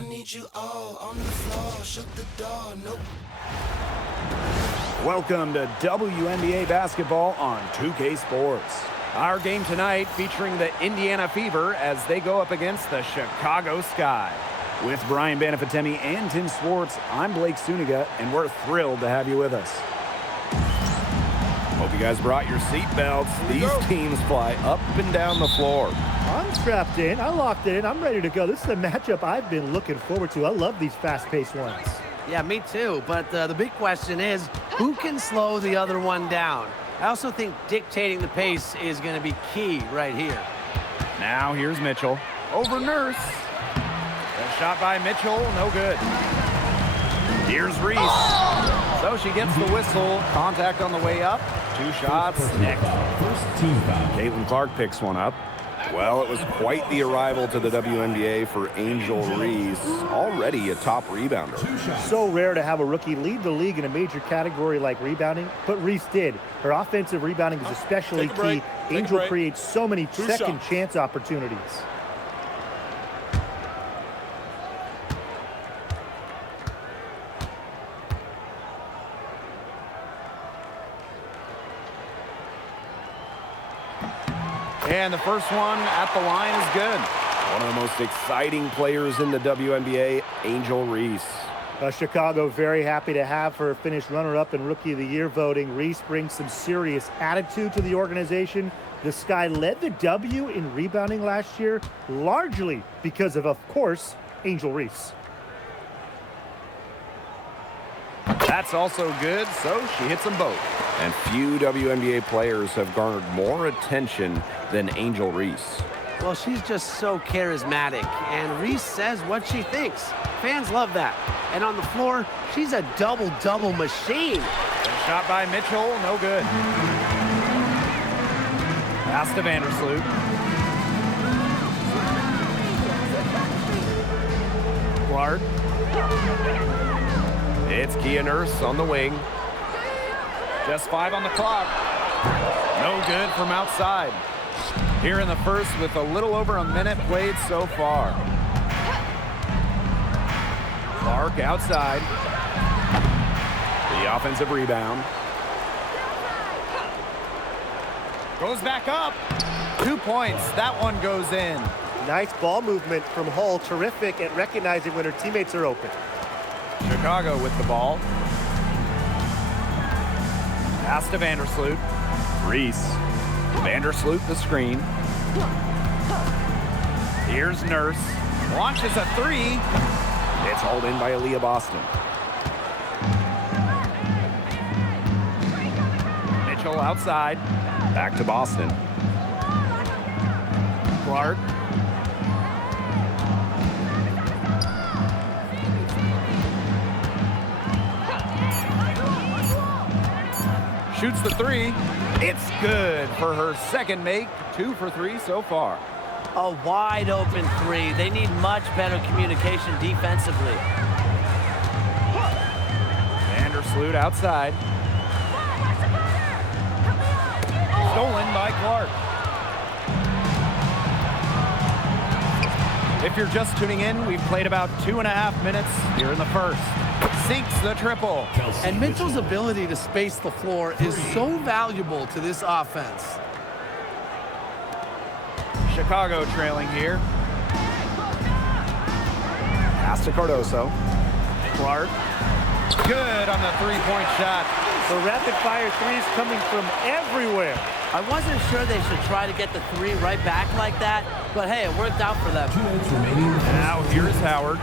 I need you all on the floor. Shut the door. Nope. Welcome to WNBA basketball on 2K Sports. Our game tonight featuring the Indiana Fever as they go up against the Chicago Sky. With Brian Banafitemi and Tim Swartz, I'm Blake Suniga, and we're thrilled to have you with us. Hope you guys brought your seatbelts. These teams fly up and down the floor. I'm strapped in. I locked it in. I'm ready to go. This is a matchup I've been looking forward to. I love these fast-paced ones. Yeah, me too. But the big question is, who can slow the other one down? I also think dictating the pace is going to be key right here. Now here's Mitchell. Over Nurse. A shot by Mitchell, no good. Here's Reese. So she gets the whistle. Contact on the way up. 2 shots. Next. Caitlin Clark picks one up. Well, it was quite the arrival to the WNBA for Angel Reese, already a top rebounder. So rare to have a rookie lead the league in a major category like rebounding, but Reese did. Her offensive rebounding is especially key. Angel creates so many second chance opportunities. And the first one at the line is good. One of the most exciting players in the WNBA, Angel Reese. Chicago very happy to have her finish runner-up in Rookie of the Year voting. Reese brings some serious attitude to the organization. The Sky led the W in rebounding last year, largely because of course, Angel Reese. That's also good, so she hits them both. And few WNBA players have garnered more attention than Angel Reese. Well, she's just so charismatic, and Reese says what she thinks. Fans love that. And on the floor, she's a double-double machine. A shot by Mitchell, no good. Pass to Vandersloot. Clark. It's Kia Nurse on the wing. Just 5 on the clock. No good from outside. Here in the first with a little over a minute played so far. Clark outside. The offensive rebound. Goes back up. 2 points. That one goes in. Nice ball movement from Hull. Terrific at recognizing when her teammates are open. Chicago with the ball. Pass to Vandersloot. Reese. Vandersloot the screen. Here's Nurse. Launches a 3. It's hauled in by Aaliyah Boston. Mitchell outside. Back to Boston. Clark. Shoots the 3. It's good for her second make. 2 for 3 so far. A wide open 3. They need much better communication defensively. Vandersloot outside. Stolen by Clark. If you're just tuning in, we've played about 2.5 minutes here in the first. Sinks the triple. And Mitchell's ability to space the floor is so valuable to this offense. Chicago trailing here. Pass to Cardoso. Clark. Good on the 3-point shot. The rapid-fire threes coming from everywhere. I wasn't sure they should try to get the 3 right back like that, but hey, it worked out for them. Now here's Howard.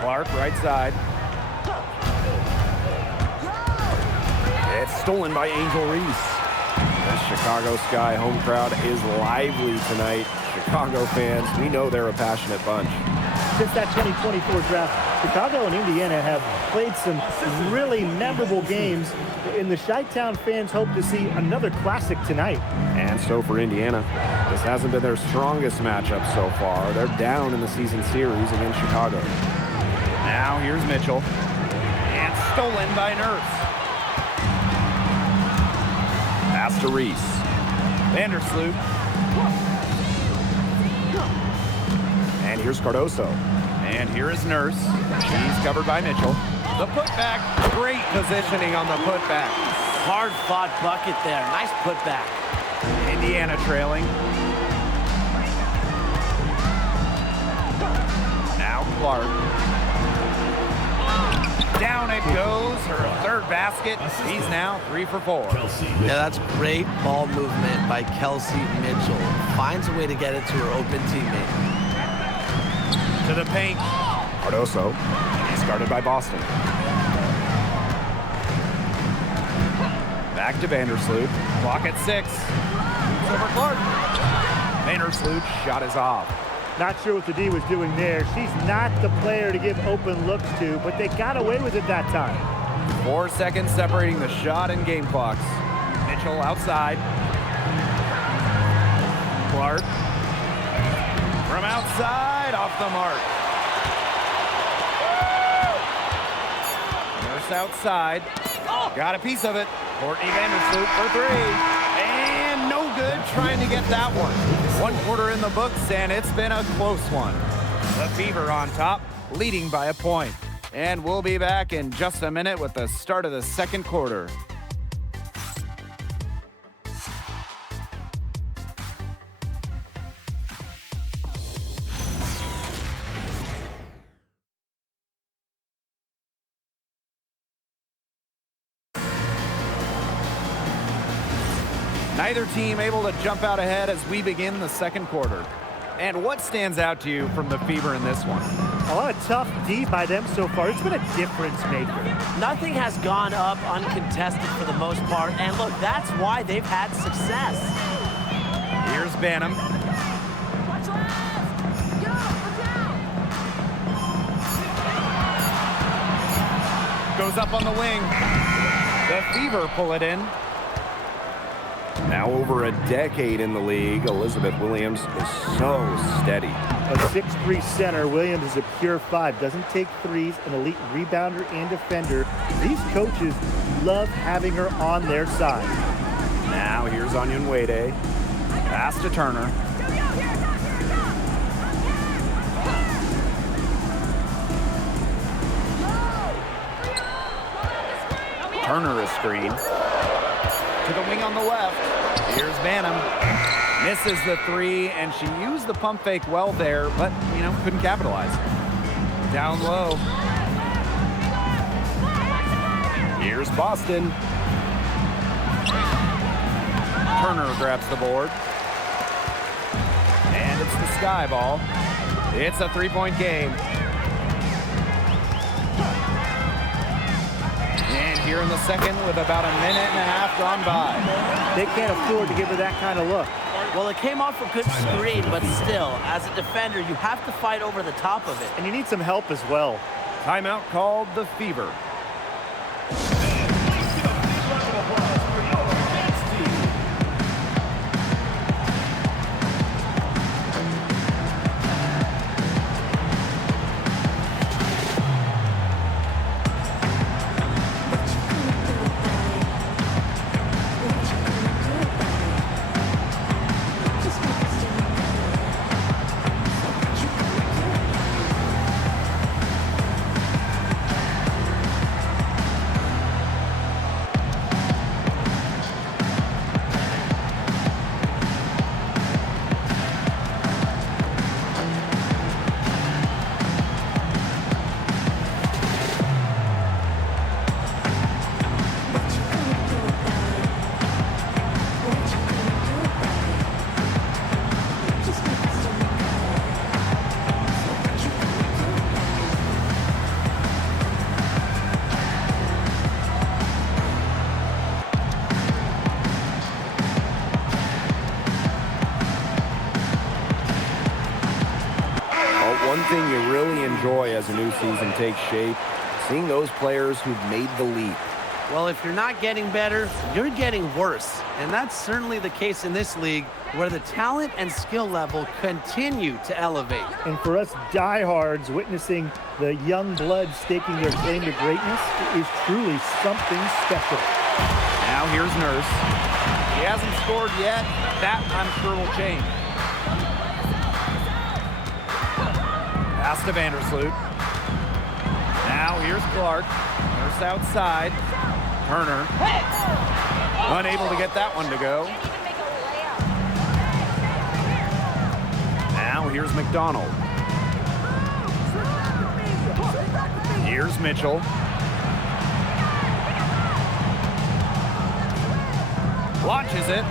Clark right side. It's stolen by Angel Reese. The Chicago Sky home crowd is lively tonight. Chicago fans, we know they're a passionate bunch. Since that 2024 draft, Chicago and Indiana have played some really memorable games, and the Chi-Town fans hope to see another classic tonight. And so for Indiana, this hasn't been their strongest matchup so far. They're down in the season series against Chicago. Now here's Mitchell. And stolen by Nurse. Pass to Reese. Vandersloot. And here's Cardoso. And here is Nurse. She's covered by Mitchell. The putback. Great positioning on the putback. Hard-fought bucket there. Nice putback. Indiana trailing. Now Clark. Down it goes. Her third basket. He's now 3 for 4. Yeah, that's great ball movement by Kelsey Mitchell. Finds a way to get it to her open teammate. To the paint. Cardoso. He's guarded by Boston. Back to Vandersloot. Clock at 6. Over Clark. Vandersloot's shot is off. Not sure what the D was doing there. She's not the player to give open looks to, but they got away with it that time. 4 seconds separating the shot and game clocks. Mitchell outside. Clark. From outside, off the mark. Nurse outside. Got a piece of it. Courtney Vandersloot for 3. And no good trying to get that one. 1 quarter in the books, and it's been a close one. The Fever on top, leading by a point. And we'll be back in just a minute with the start of the second quarter. Neither team able to jump out ahead as we begin the second quarter. And what stands out to you from the Fever in this one? A lot of tough D by them so far. It's been a difference maker. Nothing has gone up uncontested for the most part, and look, that's why they've had success. Here's Banham. Goes up on the wing. The Fever pull it in. Now over a decade in the league, Elizabeth Williams is so steady. A 6'3" center, Williams is a pure 5. Doesn't take threes, an elite rebounder and defender. These coaches love having her on their side. Now here's Onion Wade. Pass to Turner. Turner is screened. To the wing on the left. Here's Banham. Misses the 3, and she used the pump fake well there, but, couldn't capitalize. Down low. Here's Boston. Turner grabs the board. And it's the Sky ball. It's a 3-point game. Here in the second with about a minute and a half gone by. They can't afford to give her that kind of look. Well, it came off a good screen, but still, as a defender, you have to fight over the top of it. And you need some help as well. Timeout called the Fever. One thing you really enjoy as a new season takes shape, seeing those players who've made the leap. Well, if you're not getting better, you're getting worse. And that's certainly the case in this league, where the talent and skill level continue to elevate. And for us diehards, witnessing the young blood staking their claim to greatness is truly something special. Now here's Nurse. He hasn't scored yet. That, I'm sure, will change. Pass to Vandersloot. Now here's Clark. Nurse outside. Turner. Unable to get that one to go. Now here's McDonald. Here's Mitchell. Launches it.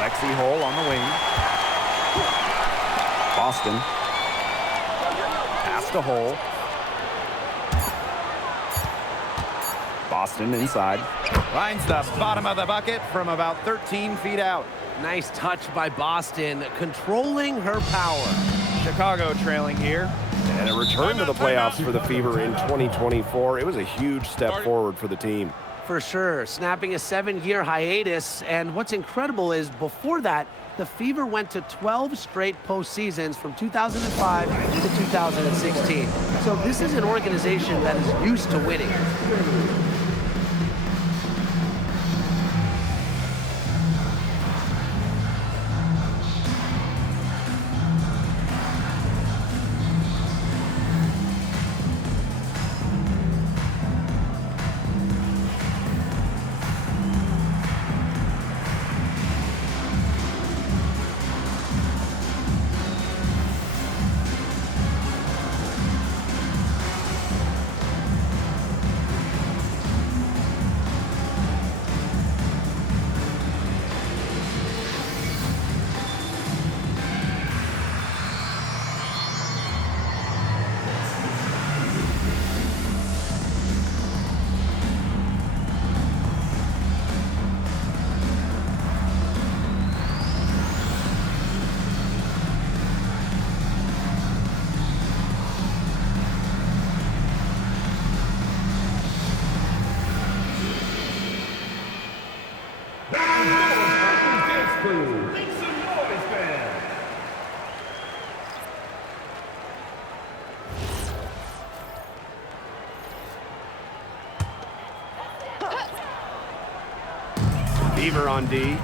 Lexi Hole on the wing. Boston. Pass to Hole. Boston inside. Finds the bottom of the bucket from about 13 feet out. Nice touch by Boston, controlling her power. Chicago trailing here. And a return to the playoffs for the Fever in 2024. It was a huge step forward for the team. For sure, snapping a 7-year hiatus. And what's incredible is before that, the Fever went to 12 straight postseasons from 2005 to 2016. So this is an organization that is used to winning. Fever on D.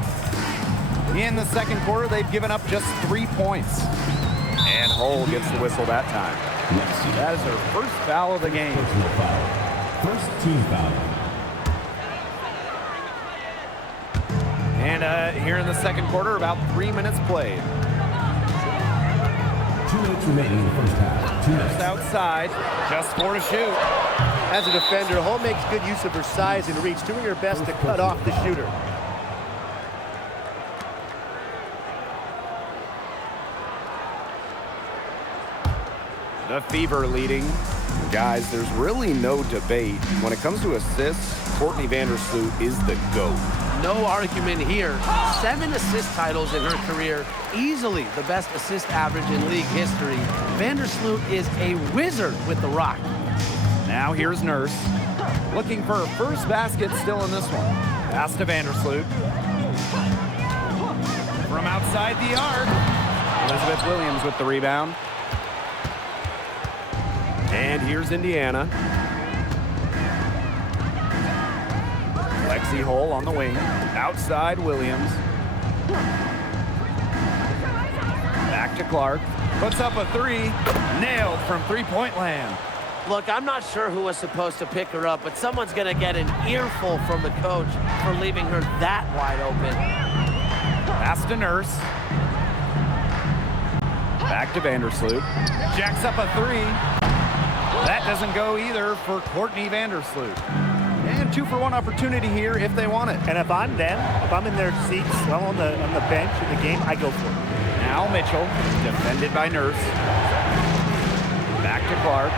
In the second quarter, they've given up just 3 points. And Hole gets the whistle that time. That is her first foul of the game. First team foul. And here in the second quarter, about 3 minutes played. 2 minutes remaining in the first half. 2 minutes. Just outside, just 4 to shoot. As a defender, Hole makes good use of her size and reach, doing her best to cut off the shooter. The Fever leading. Guys, there's really no debate. When it comes to assists, Courtney Vandersloot is the GOAT. No argument here. 7 assist titles in her career. Easily the best assist average in league history. Vandersloot is a wizard with the rock. Now here's Nurse. Looking for her first basket still in this one. Pass to Vandersloot. From outside the arc. Elizabeth Williams with the rebound. And here's Indiana. Lexi Hole on the wing. Outside Williams. Back to Clark. Puts up a 3. Nailed from three-point land. Look, I'm not sure who was supposed to pick her up, but someone's going to get an earful from the coach for leaving her that wide open. Pass to Nurse. Back to Vandersloot. Jacks up a 3. That doesn't go either for Courtney Vandersloot. And 2-for-1 opportunity here if they want it. And if I'm them, if I'm in their seats, I'm on the bench in the game, I go for it. Now Mitchell, defended by Nurse. Back to Clark.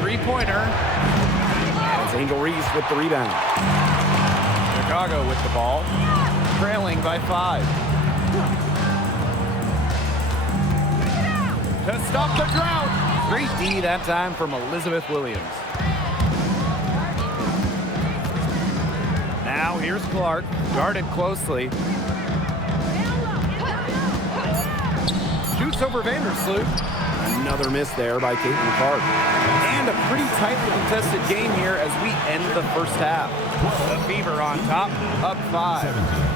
Three-pointer. And it's Angel Reese with the rebound. Chicago with the ball, trailing by 5. To stop the drought. Great D that time from Elizabeth Williams. Now here's Clark, guarded closely. Shoots over Vandersloot. Another miss there by Caitlin Clark. And a pretty tightly contested game here as we end the first half. The Fever on top, up 5.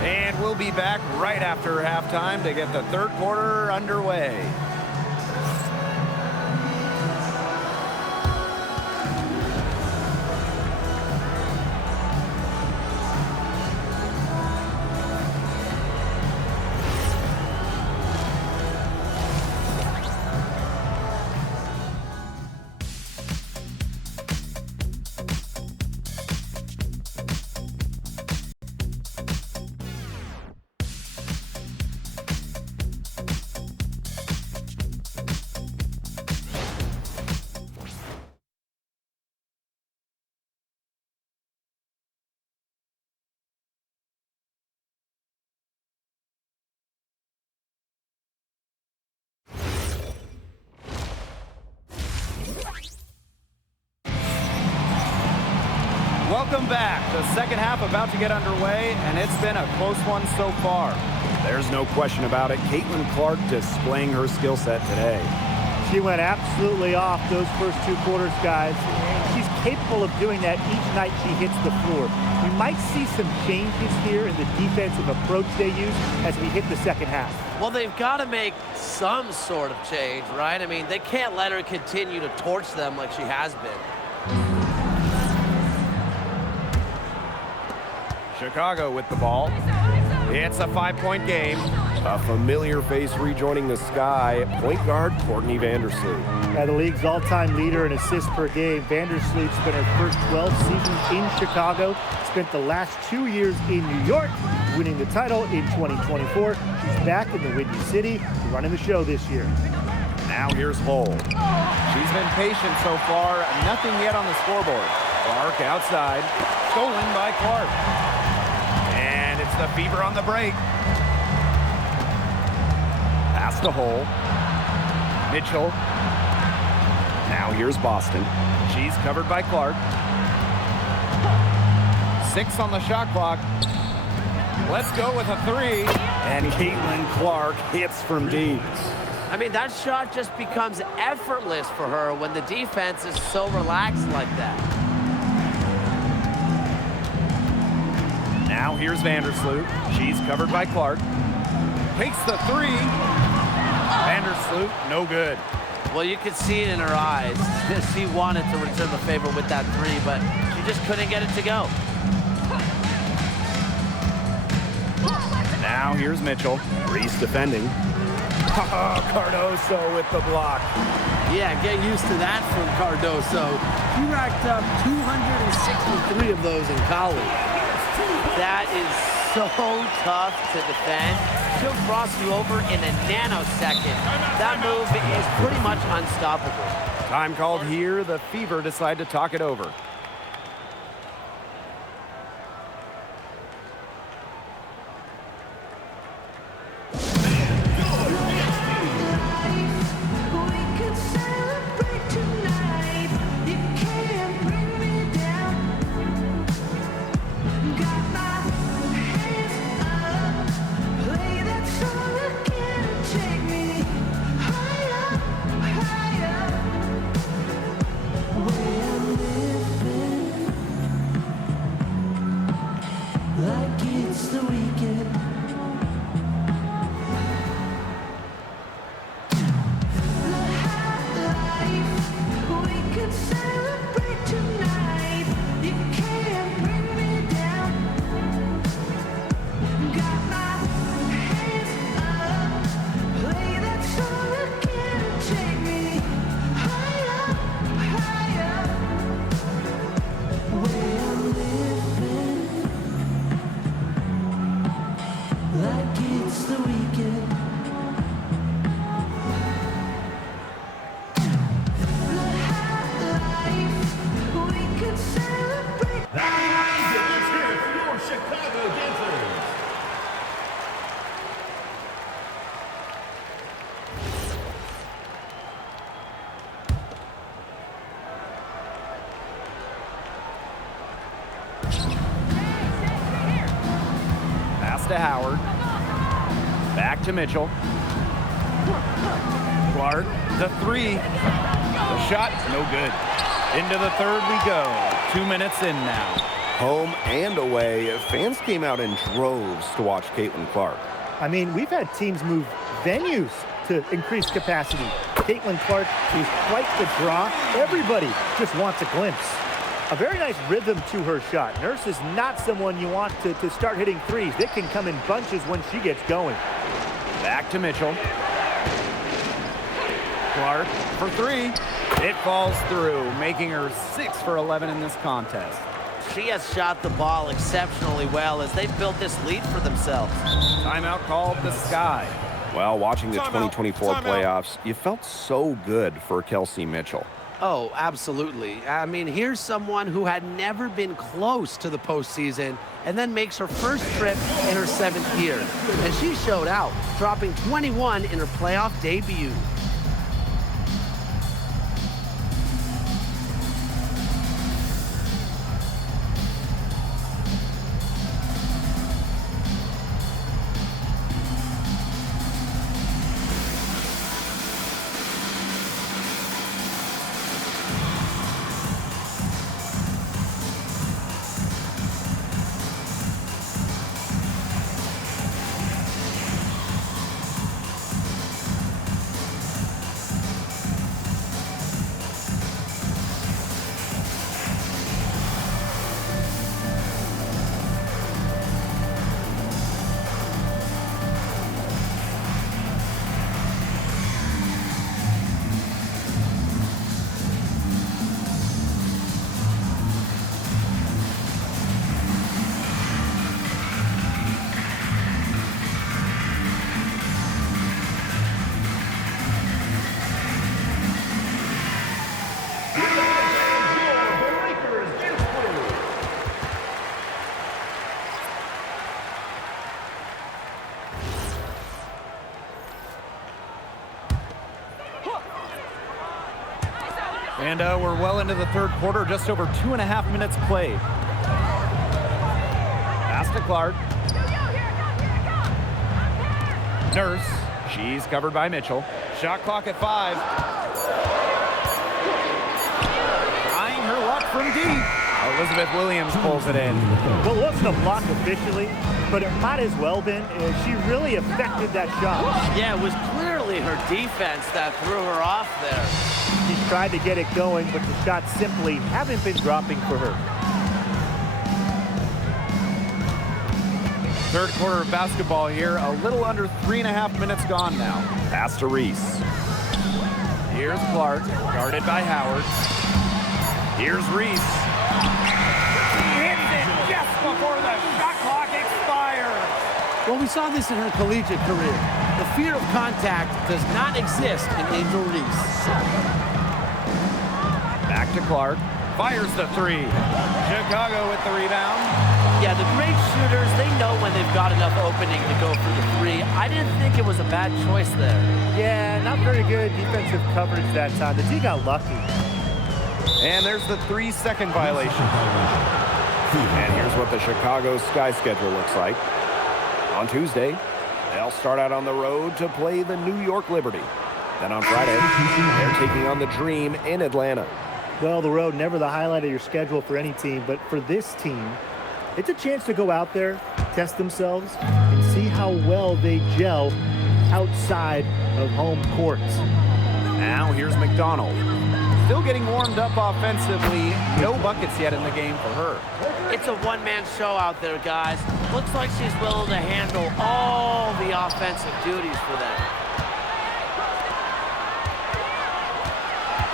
And we'll be back right after halftime to get the third quarter underway. Welcome back. The second half about to get underway, and it's been a close one so far. There's no question about it. Caitlin Clark displaying her skill set today. She went absolutely off those first 2 quarters, guys. And she's capable of doing that each night she hits the floor. We might see some changes here in the defensive approach they use as we hit the second half. Well, they've got to make some sort of change, right? I mean, they can't let her continue to torch them like she has been. Chicago with the ball. It's a 5-point game. A familiar face rejoining the Sky, point guard Courtney Vandersloot. The league's all-time leader in assists per game. Vandersloot spent her first 12 seasons in Chicago, spent the last 2 years in New York, winning the title in 2024. She's back in the Windy City, running the show this year. Now here's Hull. She's been patient so far. Nothing yet on the scoreboard. Clark outside. Stolen by Clark. And it's the Fever on the break. Pass to Hull. Mitchell. Now here's Boston. She's covered by Clark. 6 on the shot clock. Let's go with a 3. And Caitlin Clark hits from deep. I mean, that shot just becomes effortless for her when the defense is so relaxed like that. Now here's Vandersloot. She's covered by Clark. Takes the 3. Vandersloot, no good. Well, you could see it in her eyes. She wanted to return the favor with that 3, but she just couldn't get it to go. Now here's Mitchell. Reese defending. Cardoso with the block. Yeah, get used to that from Cardoso. He racked up 263 of those in college. That is so tough to defend. She'll cross you over in a nanosecond. That move is pretty much unstoppable. Time called here. The Fever decide to talk it over. To Howard. Back to Mitchell. Clark, the 3. The shot, no good. Into the third we go. 2 minutes in now. Home and away, fans came out in droves to watch Caitlin Clark. I mean, we've had teams move venues to increase capacity. Caitlin Clark is quite the draw. Everybody just wants a glimpse. A very nice rhythm to her shot. Nurse is not someone you want to start hitting threes. They can come in bunches when she gets going. Back to Mitchell. Clark for 3. It falls through, making her 6 for 11 in this contest. She has shot the ball exceptionally well as they've built this lead for themselves. Timeout called the Sky. Well, watching the 2024 playoffs, you felt so good for Kelsey Mitchell. Oh, absolutely. I mean, here's someone who had never been close to the postseason and then makes her first trip in her 7th year. And she showed out, dropping 21 in her playoff debut. And we're well into the third quarter, just over 2.5 minutes played. Pass to Clark. Nurse. She's covered by Mitchell. Shot clock at 5. Trying her luck from deep. Elizabeth Williams pulls it in. Well, it wasn't a block officially, but it might as well been. She really affected that shot. Yeah, it was clearly her defense that threw her off there. She's tried to get it going, but the shots simply haven't been dropping for her. Third quarter of basketball here. A little under 3.5 minutes gone now. Pass to Reese. Here's Clark, guarded by Howard. Here's Reese. He hits it just before the shot clock expires. Well, we saw this in her collegiate career. The fear of contact does not exist in Angel Reese. Back to Clark. Fires the 3. Chicago with the rebound. Yeah, the great shooters, they know when they've got enough opening to go for the 3. I didn't think it was a bad choice there. Yeah, not very good defensive coverage that time. The D got lucky. And there's the 3-second violation. And here's what the Chicago Sky schedule looks like. On Tuesday, they'll start out on the road to play the New York Liberty. Then on Friday, they're taking on the Dream in Atlanta. Well, the road, never the highlight of your schedule for any team, but for this team, it's a chance to go out there, test themselves, and see how well they gel outside of home courts. Now here's McDonald. Still getting warmed up offensively. No buckets yet in the game for her. It's a one-man show out there, guys. Looks like she's willing to handle all the offensive duties for them.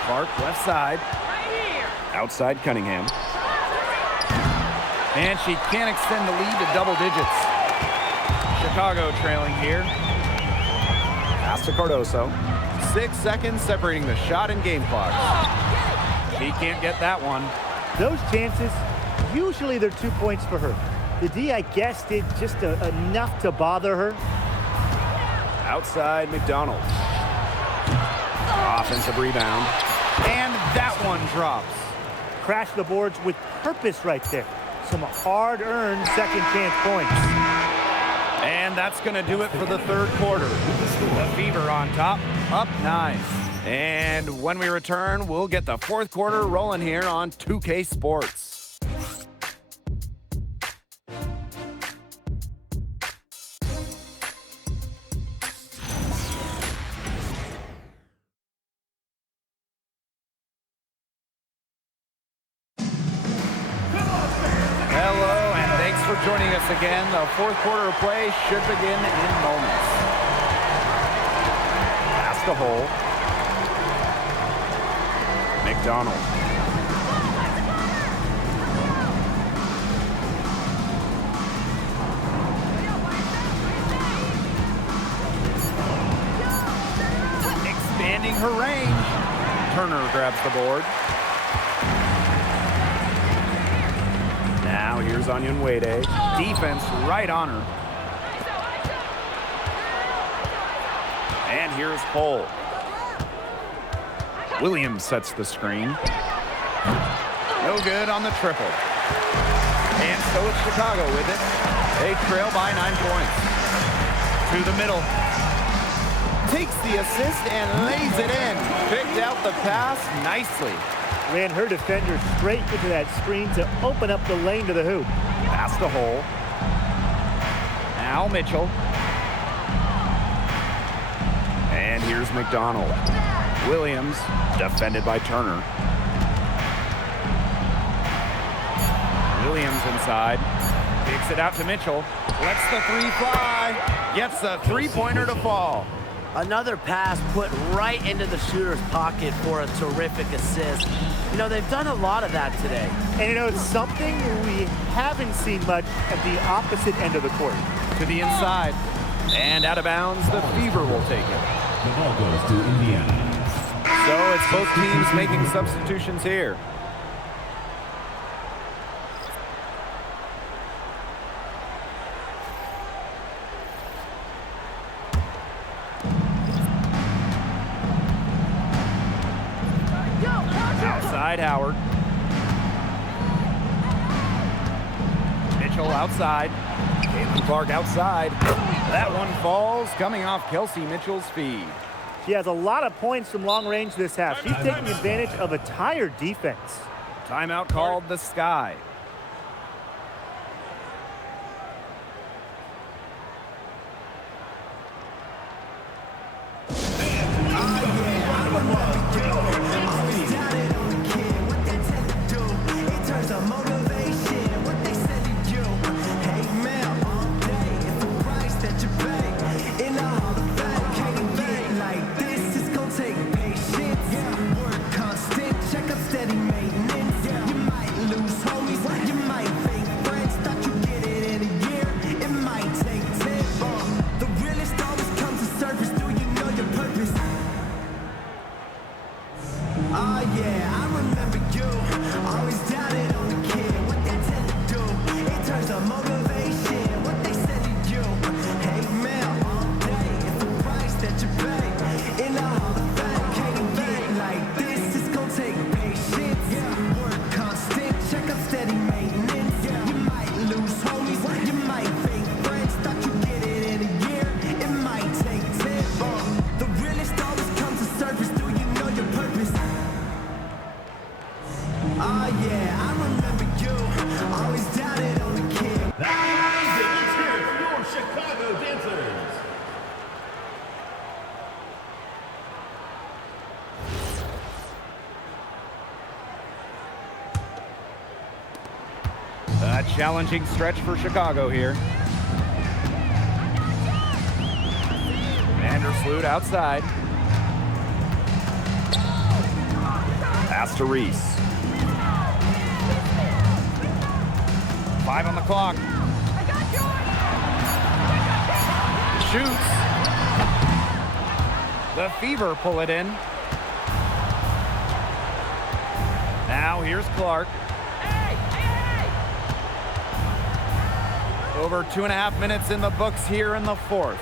Clark left side. Outside Cunningham. And she can't extend the lead to double digits. Chicago trailing here. Pass to Cardoso. 6 seconds separating the shot and game clock. She can't get that one. Those chances, usually they're 2 points for her. The D, I guess, did just enough to bother her. Outside McDonald. Offensive rebound. And that one drops. Crash the boards with purpose right there. Some hard-earned second chance points. And that's going to do it for the third quarter. The Fever on top, up 9. And when we return, we'll get the fourth quarter rolling here on 2K Sports. Hello, and thanks for joining us again. The fourth quarter of play should begin in moments. Pass to Hole. McDonald. Expanding her range. Turner grabs the board. Now here's Onion Wade. Defense right on her. And here's Hole. Williams sets the screen. No good on the triple. And so it's Chicago with it. They trail by 9 points. To the middle. Takes the assist and lays it in. Picked out the pass nicely. Ran her defender straight into that screen to open up the lane to the hoop. Pass the Hole. Now Mitchell. And here's McDonald. Williams, defended by Turner. Williams inside. Kicks it out to Mitchell. Lets the 3 fly. Gets the three-pointer to fall. Another pass put right into the shooter's pocket for a terrific assist. You know, they've done a lot of that today. And you know, it's something we haven't seen much at the opposite end of the court. To the inside. And out of bounds, the Fever will take it. The ball goes to Indiana. So it's both teams making substitutions here. Dwight Howard. Mitchell outside. Caitlin Clark outside. That one falls, coming off Kelsey Mitchell's feed. She has a lot of points from long range this half. She's taking advantage of a tired defense. Timeout called the Sky. A challenging stretch for Chicago here. Vandersloot outside. Pass to Reese. 5 on the clock. Shoots. The Fever pull it in. Now here's Clark. Over 2.5 minutes in the books here in the fourth.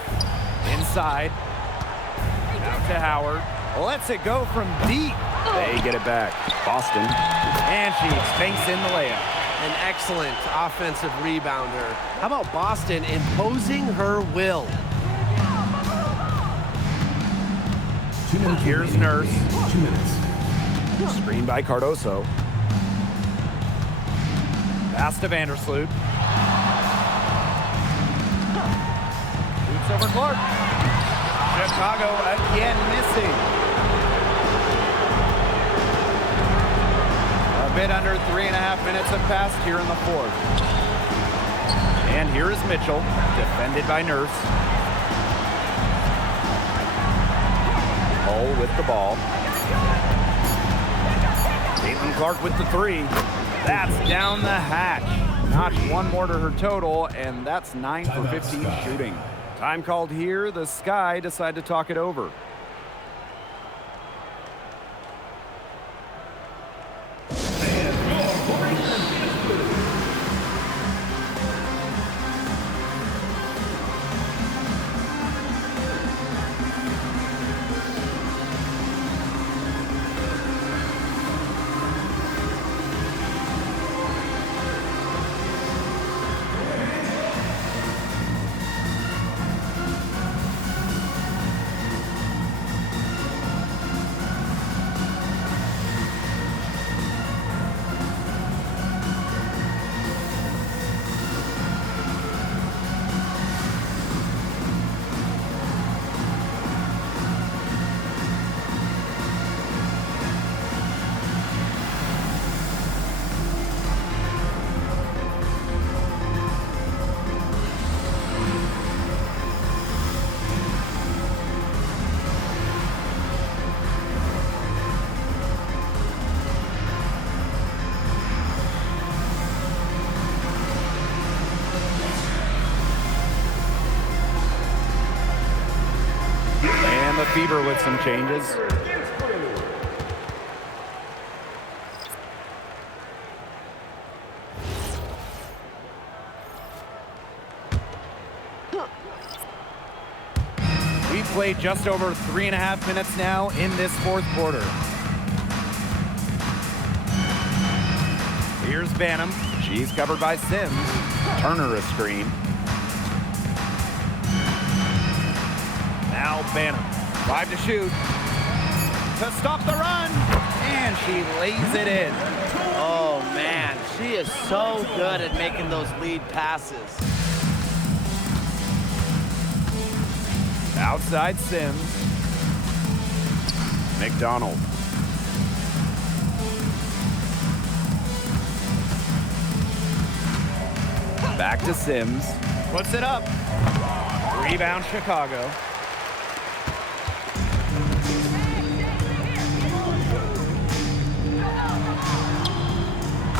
Inside. Out to Howard. Lets it go from deep. They get it back. Boston. And she banks in the layup. An excellent offensive rebounder. How about Boston imposing her will? 2 minutes. Here's remaining. Nurse. 2 minutes. Screen by Cardoso. Pass to Vandersloot. Shoots over Clark. Chicago again missing. A bit under 3.5 minutes have passed here in the fourth. And here is Mitchell, defended by Nurse. Hull with the ball. Caitlin Clark with the three. That's down the hatch. Notch one more to her total, and that's 9 for 15 shooting. Time called here. The Sky decide to talk it over. The Fever with some changes. We've played just over 3.5 minutes now in this fourth quarter. Here's Banham. She's covered by Sims. Turner a screen. Now Banham. 5 to shoot. To stop the run. And she lays it in. Oh, man. She is so good at making those lead passes. Outside Sims. McDonald. Back to Sims. Puts it up. Rebound Chicago.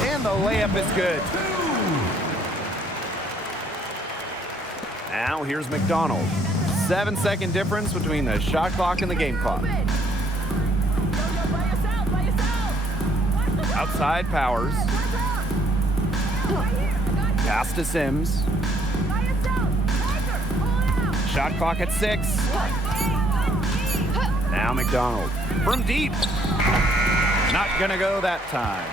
And the layup is good. Now here's McDonald. 7-second difference between the shot clock and the game clock. Outside Powers. Pass to Sims. Shot clock at 6. Now McDonald. From deep. Not gonna go that time.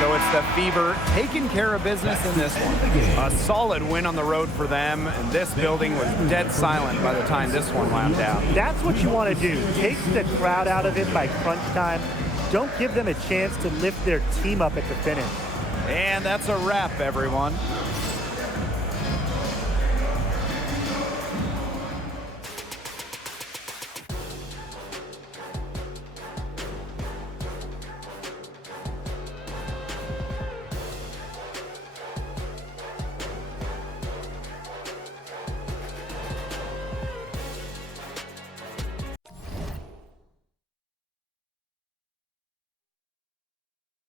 So it's the Fever taking care of business in this one. A solid win on the road for them, and this building was dead silent by the time this one wound down. That's what you want to do. Take the crowd out of it by crunch time. Don't give them a chance to lift their team up at the finish. And that's a wrap, everyone.